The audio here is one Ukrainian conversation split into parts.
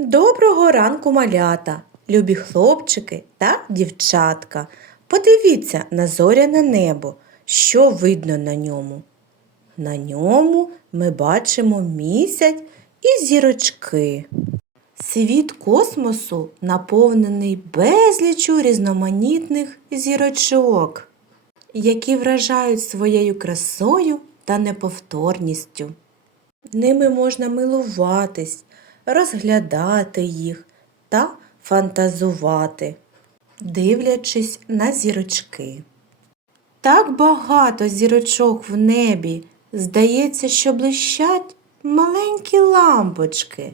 Доброго ранку, малята, любі хлопчики та дівчатка. Подивіться на зоряне небо, що видно на ньому. На ньому ми бачимо місяць і зірочки. Світ космосу наповнений безлічу різноманітних зірочок, які вражають своєю красою та неповторністю. Ними можна милуватись, розглядати їх та фантазувати, дивлячись на зірочки. Так багато зірочок в небі, здається, що блищать маленькі лампочки.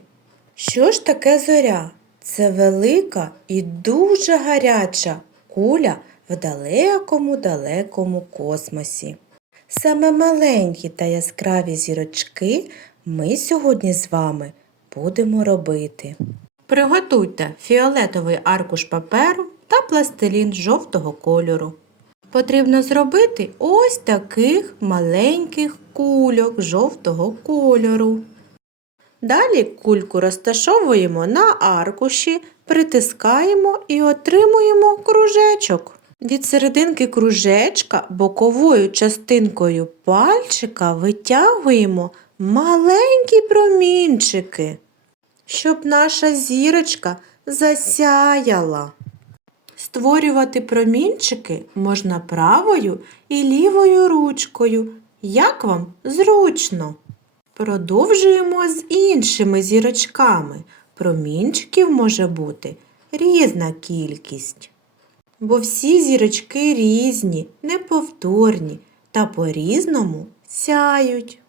Що ж таке зоря? Це велика і дуже гаряча куля в далекому далекому космосі. Саме маленькі та яскраві зірочки ми сьогодні з вами будемо робити. Приготуйте фіолетовий аркуш паперу та пластилін жовтого кольору. Потрібно зробити ось таких маленьких кульок жовтого кольору. Далі кульку розташовуємо на аркуші, притискаємо і отримуємо кружечок. Від серединки кружечка боковою частинкою пальчика витягуємо маленькі промінчики, щоб наша зірочка засяяла. Створювати промінчики можна правою і лівою ручкою, як вам зручно. Продовжуємо з іншими зірочками. Промінчиків може бути різна кількість. Бо всі зірочки різні, неповторні та по-різному сяють.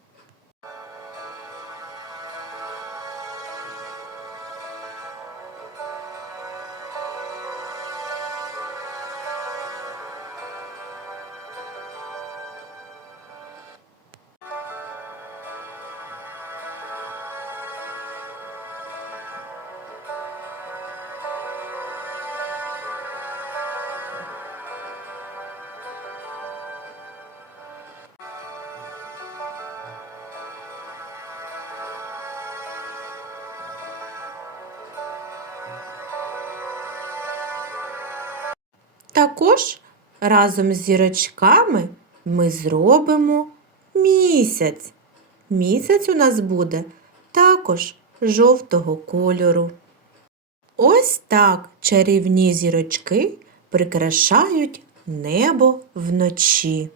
Також разом з зірочками ми зробимо місяць. Місяць у нас буде також жовтого кольору. Ось так чарівні зірочки прикрашають небо вночі.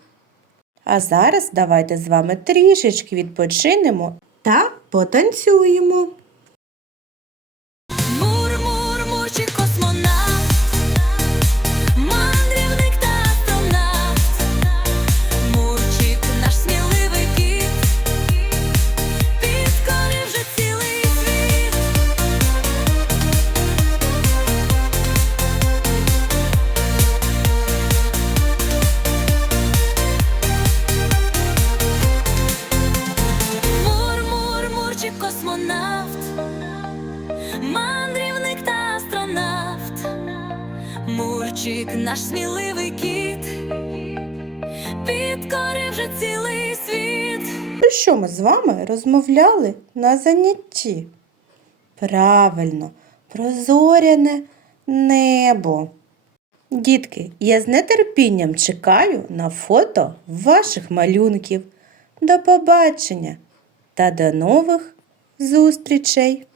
А зараз давайте з вами трішечки відпочинемо та потанцюємо. Космонавт. Мандрівник та астронавт, Мурчик, наш сміливий кіт, підкорив вже цілий світ. Про що ми з вами розмовляли на занятті? Правильно, про зоряне небо. Дітки, я з нетерпінням чекаю на фото ваших малюнків. До побачення та до нових зустрічей!